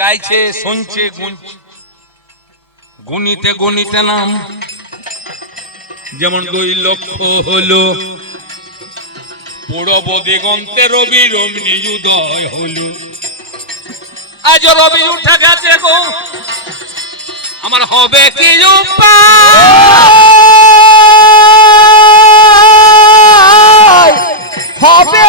গাইছে, শুনছে গুনিতে গুনিতে নাম। যেমন দুই লক্ষ হলো দিগন্তে রবি রমণী উদয় হলো। আজ রবি উঠে গেছে গো। আমার হবে কি? হবে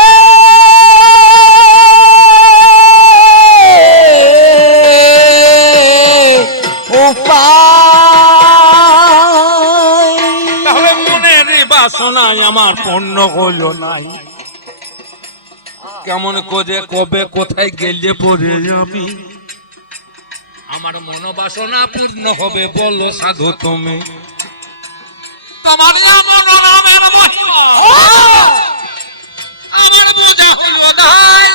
আমার পণ্য হলো নাই। কেমন করে কবে কোথায় গেলে পড়ে যাবি আমার মনোবাসনা পূর্ণ হবে বলো সাধু তুমি। তোমার এমন নামের মহিমা, আমার বোঝা হলো নাই।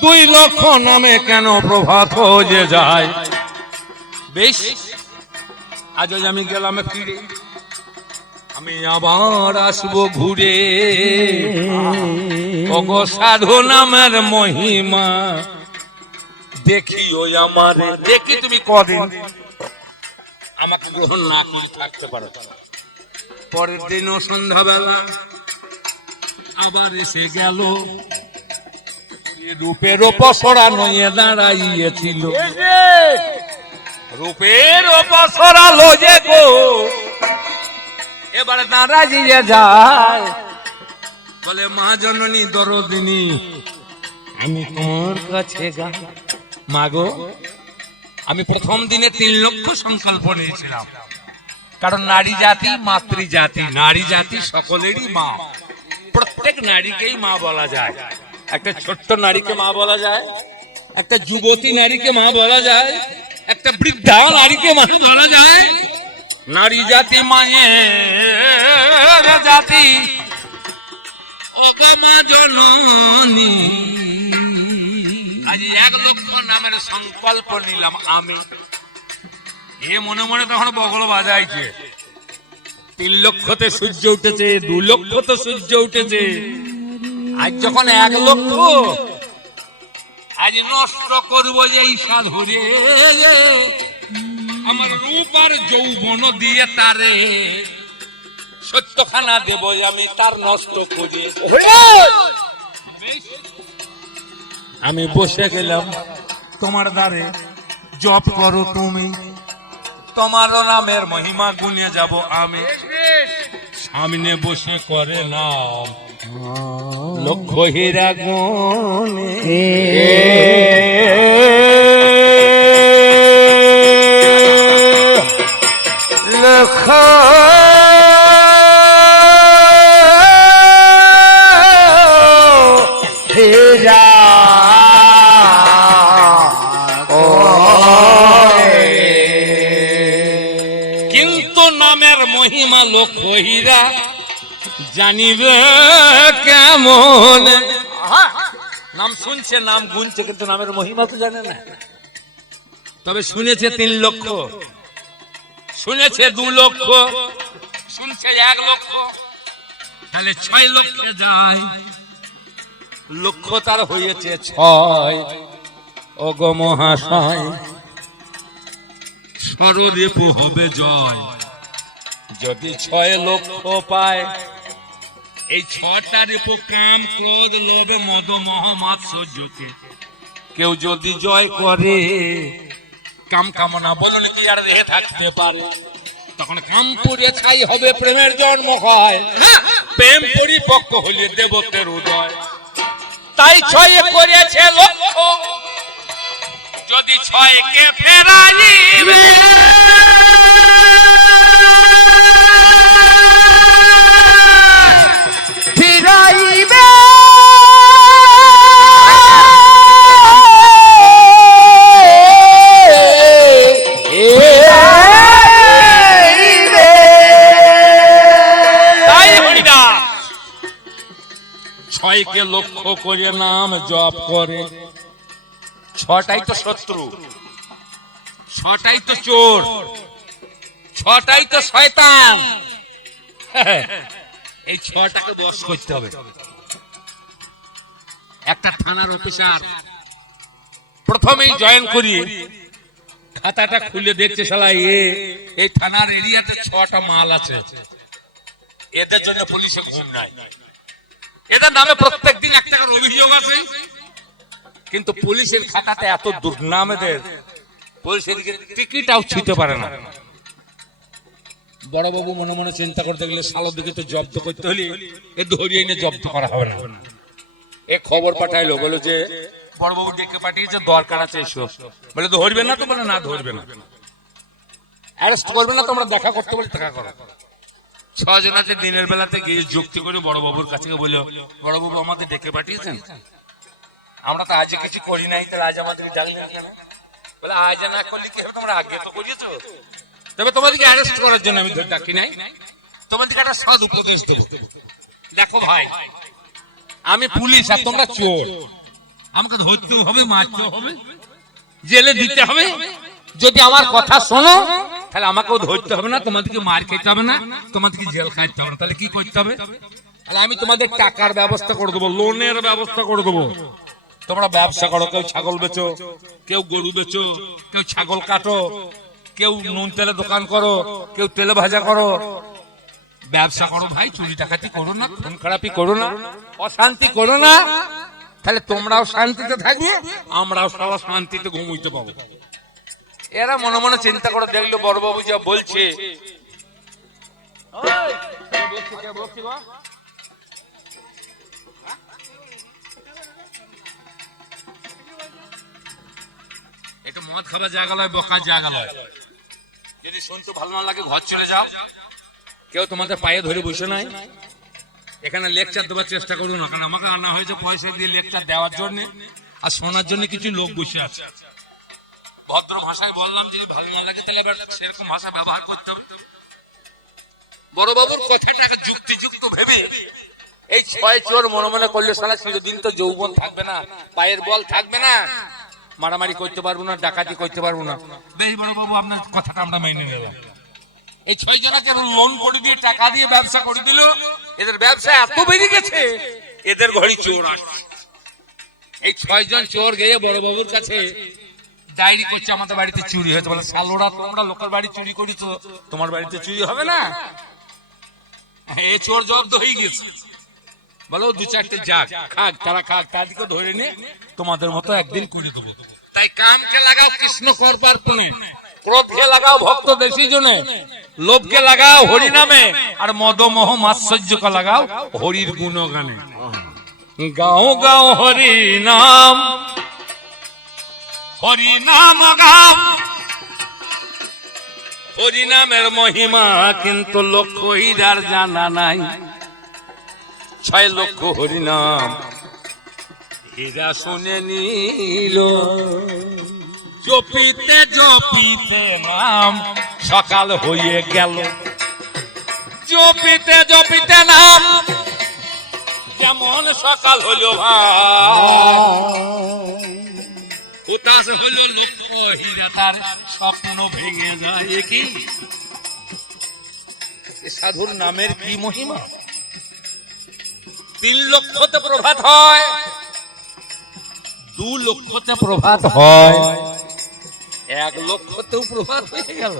দুই লক্ষ নামে কেন প্রভাত হয়ে যায়? বেশ। আজ আমি গেলাম ফিরে। আমি আবার আসব ঘুরে। অগ সাধু নামের মহিমা। দেখি ওই আমার। দেখি তুমি কদিন। আমাকে গ্রহণ না করে থাকতে পারো। পরের দিনও সন্ধ্যাবেলা আবার এসে গেল। রূপের পসরা নইয়ে দাঁড়াইয়েছিল। রূপের অপসরা লোজে গো। এবারে দাঁড়াইয়ে যায়। বলে, মা জননী, দরদিনী, আমি তোমার কাছে গা মাগো আমি প্রথম দিনে তিন লক্ষ সংকল্প নিয়েছিলাম কারণ নারী জাতি, মাতৃ জাতি, নারী জাতি সকলেরই মা। প্রত্যেক নারীকেই মা বলা যায়। একটা ছোট্ট নারীকে মা বলা যায়, একটা যুবতী নারীকে মা বলা যায়, একটা বৃদ্ধা নারীকে মা বলা যায় নারী জাতি মায়ের জাতি। অগমা জননী। আজ এক লক্ষ নামের সংকল্প নিলাম আমি। এ মনে মনে তখন বগল বাজাইছে। তিন লক্ষতে সূর্য উঠেছে, দু লক্ষতে সূর্য উঠেছে। আজ যখন এক লক্ষ, আজ নষ্ট করব এই সাধুরে। আমার রূপ আর যৌবন দিয়ে তারে সত্যখানা দেব আমি তার নষ্ট করি। আমি বসে গেলাম। তোমার দ্বারে জপ করো তুমি। তোমার নামের মহিমা গুনে যাব আমি। সামনে বসে করে নাম লক্ষ হীরা গুনে। শুনছে নাম গুনছে কিন্তু নামের মহিমা তো জানে না। তবে শুনেছে তিন লক্ষ। শুনেছে দু লক্ষ। শুনছে এক লক্ষ। তাহলে ছয় লক্ষে যায়। লক্ষ তার হয়েছে ছয়। অগ মহাশয় সররেপু হবে জয়। যদি ছয় লক্ষ পায় এই ছটা রেপো কাম ক্রোধ, লোভ মদ মহামাৎসর্যকে কেউ যদি জয় করে, কাম কামনা বলুন কি আর রেহে থাকতে পারে। তখন কাম পুরে ছাই হবে প্রেমের জন্ম হয়। প্রেম পরিপক্ক হলে দেবতের উদয়। তাই ছয় করেছে লক্ষ্য। যদি ছয়কে ফিরাইবে ছয়কে লক্ষ্য করে নাম জপ করে। ছটাই তো শত্রু। ছটাই তো চোর। ছটাই তো শয়তান। এই ছটাকে বস করতে হবে। একটা থানার অফিসার প্রথমেই জয়েন করিয়ে খাতাটা খুলে দেখছে শালা, এ, এই থানার এরিয়াতে ছটা মাল আছে। এদের জন্য পুলিশে ঘুম নাই। এদের নামে প্রত্যেক দিন একটা করে অভিযোগ আছে। কিন্তু পুলিশের খাতাতে এত দুর্নাম এদের পুলিশ এদিকে টিকিটাও ছুঁতে পারে না। বড়বাবু মনে মনে চিন্তা করতে গেলে সালোর দিকে তো জব্দ করতে হলে এ ধরিয়ে এনে জব্দ করা হবে না। এ খবর পাঠাইলো, বলো যে বড়বাবু ডেকে পাঠিয়েছে, দরকার আছে এসো। বলে ধরবে না তো, বলে না ধরবে না। অ্যারেস্ট করবে না তোমরা দেখা করতে বলে, দেখা করো। ছজনাতে দিনের বেলাতে গিয়ে যুক্তি করে বড়বাবুর কাছে বলল, বড়বাবু আমাদের ডেকে পাঠিয়েছেন? আমরা তো আজ কিছু করি নাই, তাহলে আজ আমাদের ডাকলেন কেন? বলে, আজ না করলে কি হবে? তোমরা আগে তো করিয়েছো। তবে তোমাদেরকে অ্যারেস্ট করার জন্য আমি ডাকি নাই। তোমাদেরকে একটা সদ উপদেশ দেবো। দেখো ভাই, আমি পুলিশ আর তোমরা চোর। আমাকে ধরতেও হবে, মারতেও হবে, জেলে দিতে হবে। যদি আমার কথা শোনো তাহলে আমাকেও ধরতে হবে না, তোমাদেরকে মার খেতে হবে না, তোমাদেরকে জেল খাইতে হবে তাহলে কি করতে হবে? তাহলে আমি তোমাদের টাকার ব্যবস্থা করে দেবো, লোনের ব্যবস্থা করে দেবো। তোমরা ব্যবসা করো, কেউ ছাগল বেচো, কেউ গরু বেচো, কেউ ছাগল কাটো, কেউ নুন তেলে দোকান করো, কেউ তেলে ভাজা করো। ব্যবসা করো ভাই, চুরি টাকাতি করো না, খুন খারাপি করো না, অশান্তি করো না। তাহলে তোমরাও শান্তিতে থাকবে, আমরাও সবাই শান্তিতে ঘুমুইতে পাবো। এরা মনে মনে চিন্তা করে দেখল বড়বাবু যা বলছে। একটু মদ খাবার জায়গা লয়, বকার জায়গা লয়। যদি শুনতে ভালো না লাগে, ঘর চলে যাও। কেউ তোমাদের পায়ে ধরে বসে নাই। এখানে লেকচার দেওয়ার চেষ্টা করুন। না কারণ আমাকে আনা হয়েছে পয়সা দিয়ে লেকচার দেওয়ার জন্য। আর শোনার জন্য কিছু লোক বসে আছে। ভদ্র ভাষায় বললাম যদি ভালো না লাগে তাহলে সেরকম ভাষা ব্যবহার করতে হবে। বড় বাবুর কথাটাকে যুক্তিযুক্ত ভেবে এই ছয় চোর মনে মনে করলে সারা চিরদিন তো যৌবন থাকবে না, পায়ের বল থাকবে না, মারামারি করতে পারব না, ডাকাতি করতে পারব না। বেশ বড় বাবু আপনার কথাটা আমরা মেনে নিলাম। এই ছয় জনকে লোন করে দিয়ে, টাকা দিয়ে ব্যবসা করে দিল। এদের ব্যবসা এত বেড়ে গেছে, এদের ঘরে চোর আসছে। এই ছয় জন চোর গিয়ে বড় বাবুর কাছে ডায়েরি করছে, আমাদের বাড়িতে চুরি হয়েছে। বলে সালোরা তোমরা লোকের বাড়ি চুরি করিছো, তোমার বাড়িতে চুরি হবে না? এ চোর জব্দ হয়ে গেছে। বলো দু চারটে যাক, খাক, তারা খাক তাদেরকে ধরে নিয়ে তোমাদের মতো একদিন করে দেবো। তাই কামকে লাগাও কৃষ্ণ করবার পুনে, ক্রোধকে লাগাও ভক্ত দেশি জনে লোভকে লাগাও হরি নামে, আর মদ মোহ মাৎসর্যকে লাগাও হরির গুণগানে। গাও গাও হরি নাম হরি নাম গাও। হরি নামের মহিমা কিন্তু লক্ষ্য হীরার জানা নাই। ছয় লক্ষ হরিনাম। হীরা শুনে নিল। জপিতে জপিতে নাম। সকাল হয়ে গেল। জপিতে জপিতে নাম। যেমন সকাল হইল ভাই। উতাস হইল হীরা তার স্বপ্ন ভেঙে যায় কি সাধুর নামের কি মহিমা? তিন লক্ষতে প্রভাত হয়, দু লক্ষতে প্রভাত হয়, এক লক্ষতেও প্রভাত হয়ে গেল।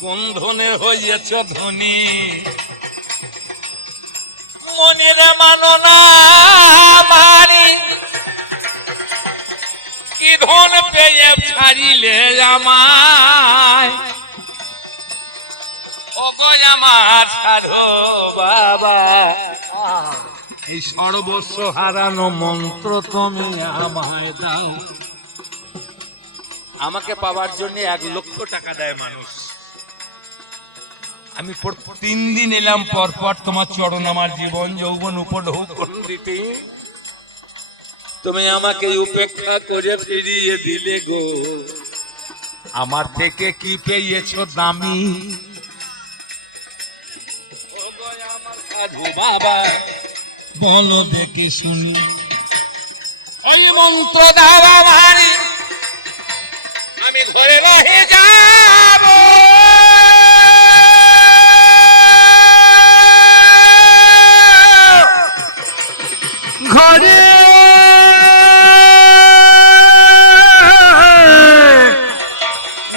কোন ধনের হইয়াছ ধনী মনের মাননা ধন পেয়ে ছাড়িলে আমায় আমার বাবা এই সর্বস্ব হারানো মন্ত্র তুমি আমায় দাও। আমাকে পাওয়ার জন্য এক লক্ষ টাকা দেয় মানুষ। আমি তিন দিন এলাম পর পর তোমার চরণ আমার জীবন যৌবন উপঢৌক করে দিতে তুমি আমাকে উপেক্ষা করে ফিরিয়ে দিলে গো। আমার থেকে কি পেয়েছ দামি? ও গো আমার সাধু বাবা বলো দেখে শুনি। ওই মন্ত্র ভারী আমি ঘরে রহে যাব। ঘরে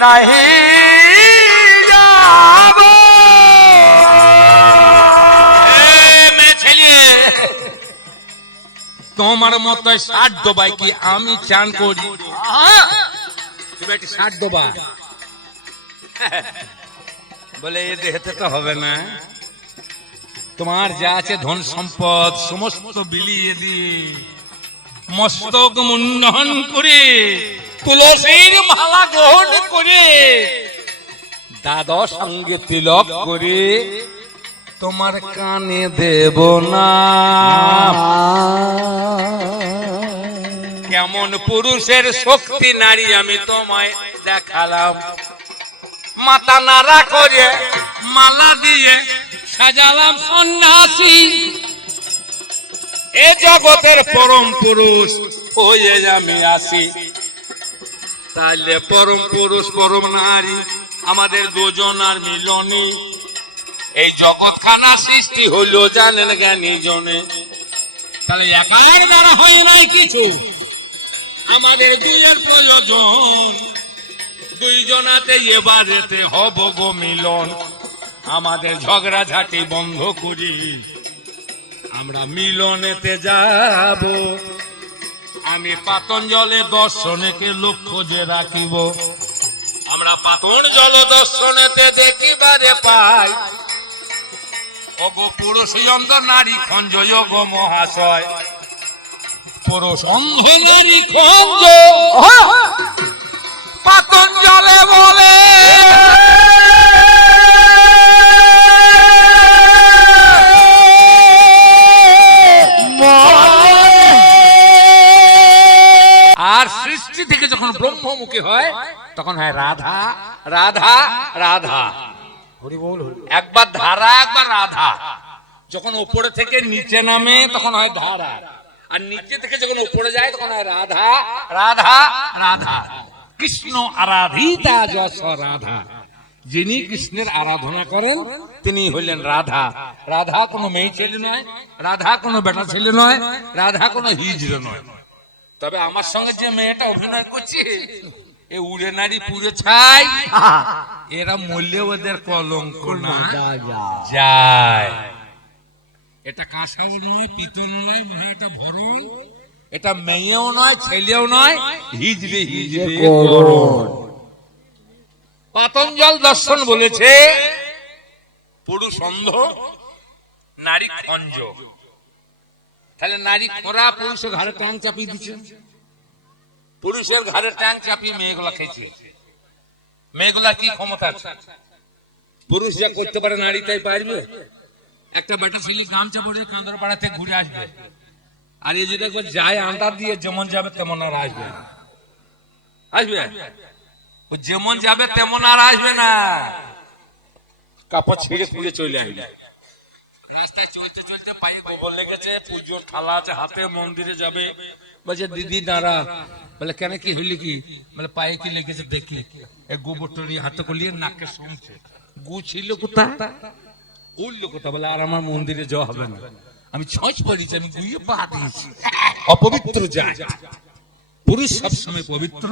নাহি যাব। তোমার মতো ষাট ডোবাই কি আমি চান করি? তুমি একটি ষাট ডোবা। বলে এ দেহতে তো হবে না। তোমার যা আছে ধন সম্পদ সমস্ত বিলিয়ে দিয়ে মস্তক মুন্ডন করে তুলসীর মালা গ্রহণ করে দাদা সঙ্গে তিলক করে। তোমার কানে দেব না। কেমন পুরুষের শক্তি নারী আমি তোমায় দেখালাম। মাথা নাড়া করে, মালা দিয়ে সাজালাম সন্ন্যাসী। এ জগতের পরম পুরুষ হয়ে আমি আসি। তাহলে পরম পুরুষ, পরম নারী, আমাদের দুজনার মিলনী এই জগৎখানা সৃষ্টি হইল, জানেন জ্ঞানী জনে। তাহলে একার দ্বারা হয় নাই কিছু? আমাদের দুইয়ের প্রয়োজন। দুইজনাতে এবারেতে হব গো মিলন। আমাদের ঝগড়া ঝাঁটি বন্ধ করি। আমরা মিলনেতে যাব। আমি পাতঞ্জলে দর্শনেকে লক্ষ্য যে রাখিব। আমরা পাতন জল দর্শনেতে দেখিবারে পাই। অগো পুরুষ অন্ধ নারী খঞ্জয় গো মহাশয়। পুরুষ অন্ধ নারী খঞ্জ। পাতঞ্জলে বলে। যখন ব্রহ্মমুখী হয় তখন হয় রাধা। রাধা রাধা। একবার ধারা একবার রাধা। যখন উপরে থেকে নিচে নামে তখন হয় ধারা। আর নিচে থেকে যখন উপরে যায় তখন হয় রাধা। রাধা রাধা। কৃষ্ণ আরাধিতা যশ রাধা। যিনি কৃষ্ণের আরাধনা করেন তিনি হইলেন রাধা। রাধা কোনো মেয়ে ছেলে নয় রাধা কোনো বেটা ছেলে নয় রাধা কোনো হিজড়ে নয়। তবে আমার সঙ্গে যে মেয়েটা অভিনয় করছে এ উড়ে নারী পুড়ে ছাই। এরা মূল্যে ওদের কলঙ্ক না। যায়। এটা কাঁসাও নয়? পিতল নয় এটা ভরণ। এটা মেয়েও নয় ছেলেও নয়। হিজড়ে হিজড়ে পাতঞ্জল দর্শন বলেছে পুরুষ অন্ধ নারী খঞ্জ। তাহলে নারী খোরা পুরুষের ঘাড়ে ট্যাং চাপিয়ে দিচ্ছে পুরুষের ঘাড়ে ট্যাং চাপিয়ে মেয়েগুলা খেয়েছে। মেয়েগুলা কি ক্ষমতা আছে? পুরুষ যা করতে পারে নারী তাই পারবে। একটা বেটা ছেলে গামছা পরে কাঁদর পাড়াতে ঘুরে আসবে। আর এই যদি একবার যায় আন্ডা দিয়ে যেমন যাবে তেমন আর আসবে। আসবে? ও যেমন যাবে তেমন আর আসবে না। কাপড় ছিঁড়ে খুঁড়ে চলে আসবে। চলতে চলতে পায়ে গোবর লেগেছে থালা আছে, হাতে মন্দিরে যাবে। বলছে, দিদি বলে, কেন কি হইলি কি? বলে, পায়ে কি লেগেছে নিয়ে হাতে করলিয়ে নাকে শুনছে। কোথা উঠল কোথা বলে, আর আমার মন্দিরে যাওয়া হবে না। আমি ছচ পড়েছি, আমি গুইয়ে পা দিয়েছি। অপবিত্র যায়। পুরুষ সবসময় পবিত্র,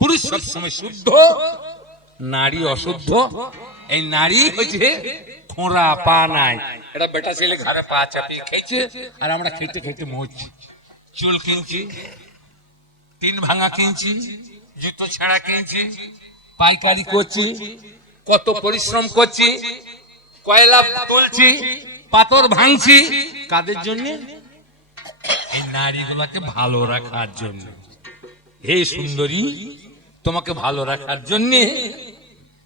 পুরুষ সবসময় শুদ্ধ, নারী অশুদ্ধ। এই নারী হচ্ছে খোঁড়া পা নাই। এটা বেটা ছেলে ঘরে পা চাপিয়ে খেয়েছে, আর আমরা খেতে খেতে মরছি। চুল কিনছি তিন ভাঙা কিনছি, জুতো ছাড়া কিনছি, পাইকারি করছি, কত পরিশ্রম করছি, কয়লা তুলছি, পাথর ভাঙছি। কাদের জন্য? এই নারীগুলোকে ভালো রাখার জন্য। হে সুন্দরী, তোমাকে ভালো রাখার জন্য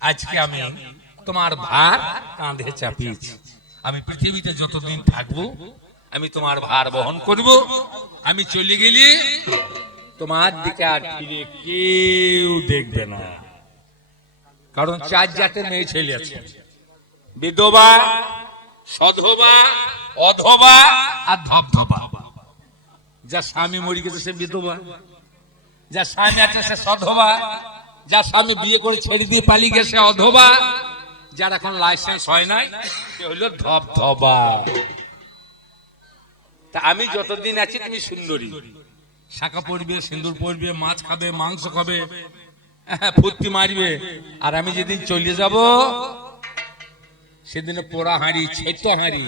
আজকে আমি তোমার ভার কাঁধে চাপিয়েছি। আমি পৃথিবীতে যতদিন থাকব, আমি তোমার ভার বহন করব। আমি চলে গেলি তোমার দিকে আর ফিরে কেউ দেখবে না। কারণ চার জাতের মেয়ে ছেলে আছে। বিধবা, সধবা, অধবা আর ধবধবা যা স্বামী মরে গেছে সে বিধবা। যা স্বামী আছে সে সধবা। যা স্বামী বিয়ে করে ছেড়ে দিয়ে পালিয়ে গেছে অধবা। যার এখন লাইসেন্স হয় নাই সে ধবধবা। তা আমি যতদিন আছি তুমি সুন্দরী। শাখা পড়বে সিন্দুর পড়বে মাছ খাবে মাংস খাবে হ্যাঁ, ফুর্তি মারবে। আর আমি যেদিন চলে যাব সেদিনে পোড়া হাঁড়ি ছেত হাঁড়ি।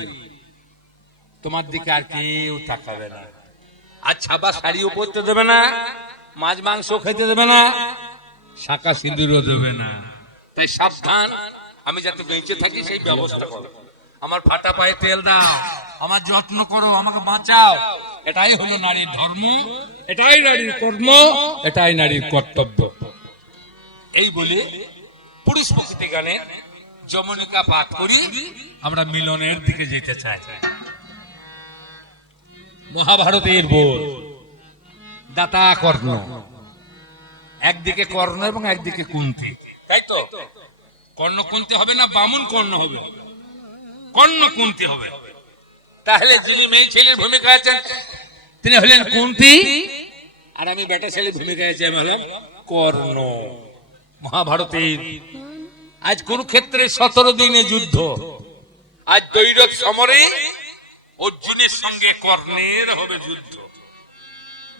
তোমার দিকে আর কেউ তাকাবে না। আর ছাপা শাড়িও পরতে দেবে না মাছ মাংস খেতে দেবে না শাখা সিঁদুরও দেবে না। তাই সাবধান আমি যাতে বেঁচে থাকি, সেই ব্যবস্থা করো। আমার ফাটা পায়ে তেল দাও, আমার যত্ন করো, আমাকে বাঁচাও। এটাই হলো নারীর ধর্ম, এটাই নারীর কর্ম, এটাই নারীর কর্তব্য। এই বলে পুরুষ প্রকৃতি গানে যমনিকা পাঠ করি, আমরা মিলনের দিকে যেতে চাই। মহাভারতের বোধ, দাতা কর্ণ। একদিকে কর্ণ এবং একদিকে কুন্তি। তাই তো? কর্ণ কুন্তি হবে না বামুন কর্ণ হবে? কর্ণ কুন্তি হবে। তাহলে যিনি মেয়ে ছেলের ভূমিকা আছেন তিনি হলেন কুন্তি। আর আমি বেটা ছেলের ভূমিকা আছি আমি হলাম কর্ণ। মহাভারতের আজ কোন ক্ষেত্রে সতেরো দিনে যুদ্ধ। আজ দৈরথ সমরে অর্জুনের সঙ্গে কর্ণের হবে যুদ্ধ।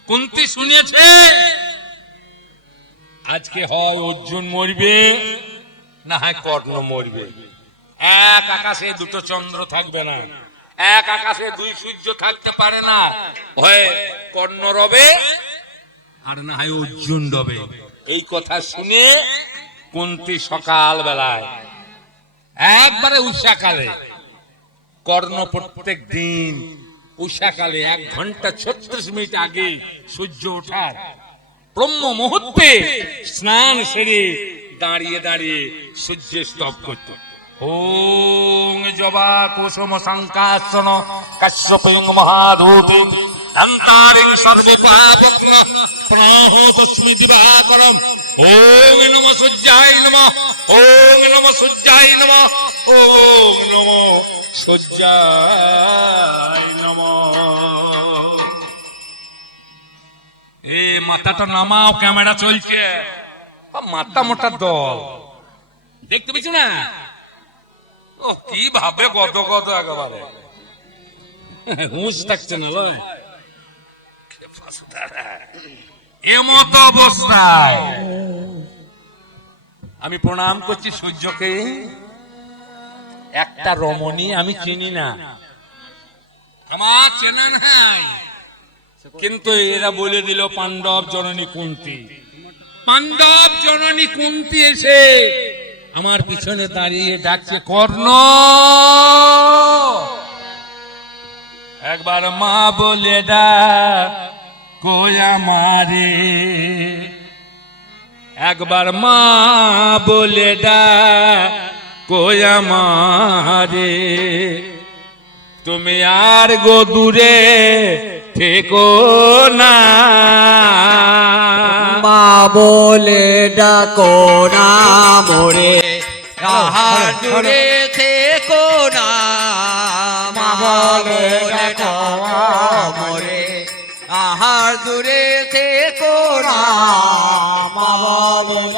কুন্তি শুনেছে? আজকে হয় অর্জুন মরবে। না হয় কর্ণ মরবে। এক আকাশে দুটো চন্দ্র থাকবে না। এক আকাশে দুই সূর্য থাকতে পারে না। হয় কর্ণ রবে আর না হয় অর্জুন রবে। এই কথা শুনে কুন্তি সকাল বেলায় একবারে উষাকালে কর্ণ প্রত্যেক দিন উষাকালে এক ঘণ্টা ছত্রিশ মিনিট আগে সূর্য ওঠার ব্রহ্ম মুহূর্তে স্নান সেরে দাঁড়িয়ে দাঁড়িয়ে সূর্য স্তব করত। ওং জবা কুসুম শঙ্কাসন কাশ্যপং মহাধূতি দন্তারিক সর্বে পাবগ্ন প্রহতস্মি দিবাকরম। ওং নম সূর্যায় নম, ওং নম সূর্যায় নম, ওং নম সূর্যায় নম। এ মাথাটা নামাও, ক্যামেরা চলছে। মাথা মোটা দল। দেখতে পেয়েছি না? ও, কি ভাবে গদ গদ একেবারে। হুঁশ থাকছে না এমত অবস্থায়। আমি প্রণাম করছি সূর্যকে। একটা রমণী আমি চিনি না। আমার চেনা নাই কিন্তু এরা বলে দিল পাণ্ডব জননী কুন্তি। পাণ্ডব জননী কুন্তি এসে আমার পিছনে দাঁড়িয়ে ডাকছে, কর্ণ! একবার মা বলে ডাক মারে একবার মা বলে ডাক কোয়া মারে তুমি আর গো দূরে থেকো না। মা বলে ডাকো না মোরে। জুড়ে থেকো না। মা বলে ডাকো মোরে। আহার দূরে থেকো না। মা বলে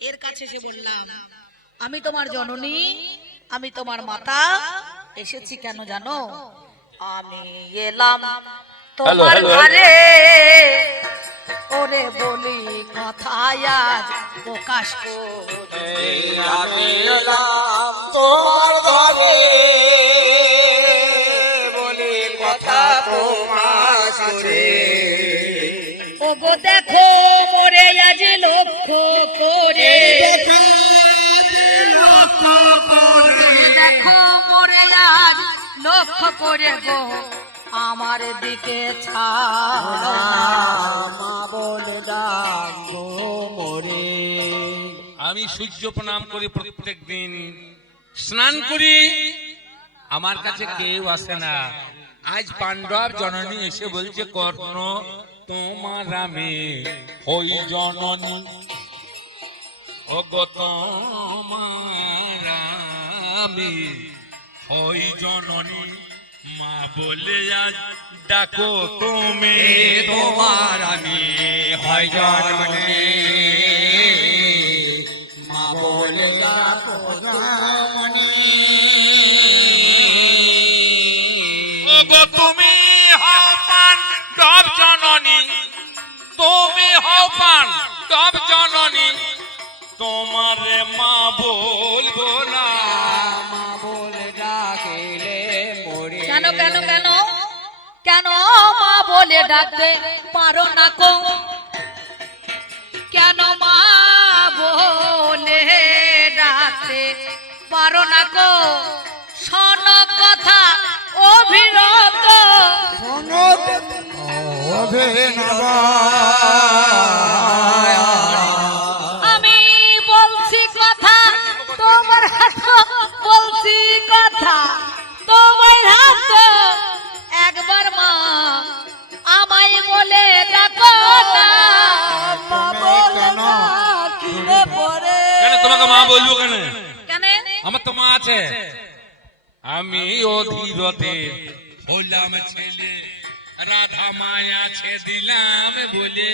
এর কাছে এসে বললাম আমি তোমার জননী আমি তোমার মাতা এসেছি কেন জানো? আমি এলাম তোমার ঘরে। ওরে বলি কথা আজ প্রকাশ আমি এলাম তোমার ঘরে। বলে কথা তোমার সুরে ও গো দেখো লক্ষ্য করে গো, আমার দিকে আমি সূর্য প্রণাম করি প্রত্যেক দিন স্নান করি। আমার কাছে কেউ আসে না। আজ পাণ্ডব জননী এসে বলছে, কর্ণ, তোমার আমি হই জননী। অগত আমি হই জননী মা বলে আজ ডাকো তুমি। তোমার আমি হয় জননী। মা বলে ডাকো জননী। গো তুমি হও পান ডব জননী। তুমি হও পান ডব জননী। তোমার মা বলব না। কেন মা বলে ডাকতে পারো না কো? কেন মা বলে ডাকতে পারো না কো? শোন কথা অভিরত আমি বলছি কথা তোমার বলছি কথা। তোমাকে মা বলব কেন? কেন? আমার তো মা আছে। আমি অধীরতে হইলাম ছেলে। রাধা মায়া ছে দিলাম বলে।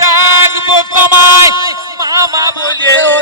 ডাকবো তোমায়? মামা বলে ও